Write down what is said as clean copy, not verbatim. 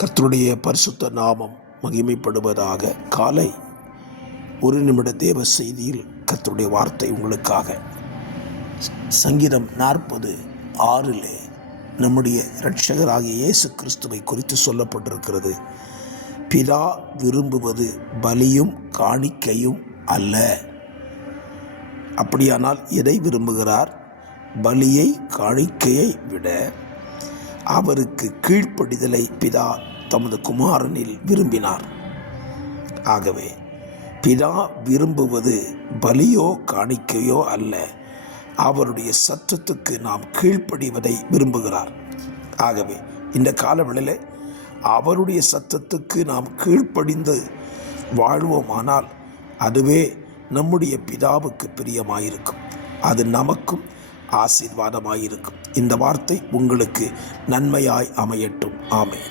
கர்த்தருடைய பரிசுத்த நாமம் மகிமைப்படுவதாக. காலை ஒரு நிமிட தேவ செய்தியில் கர்த்தருடைய வார்த்தை உங்களுக்காக. சங்கீதம் 40:6 நம்முடைய இரட்சகராகிய இயேசு கிறிஸ்துவை குறித்து சொல்லப்பட்டிருக்கிறது. பிதா விரும்புவது பலியும் காணிக்கையும் அல்ல. அப்படியானால் எதை விரும்புகிறார்? பலியை காணிக்கையை விட அவருக்கு கீழ்ப்படிதலை பிதா தமது குமாரனில் விரும்பினார். ஆகவே பிதா விரும்புவது பலியோ காணிக்கையோ அல்ல, அவருடைய சத்தத்துக்கு நாம் கீழ்ப்படிவதை விரும்புகிறார். ஆகவே இந்த காலவெளியில் அவருடைய சத்தத்துக்கு நாம் கீழ்ப்படிந்து வாழ்வோமானால் அதுவே நம்முடைய பிதாவுக்கு பிரியமாயிருக்கும், அது நமக்கும் ஆசீர்வாதமாயிருக்கும். இந்த வார்த்தை உங்களுக்கு நன்மையாய் அமையட்டும். ஆமென்.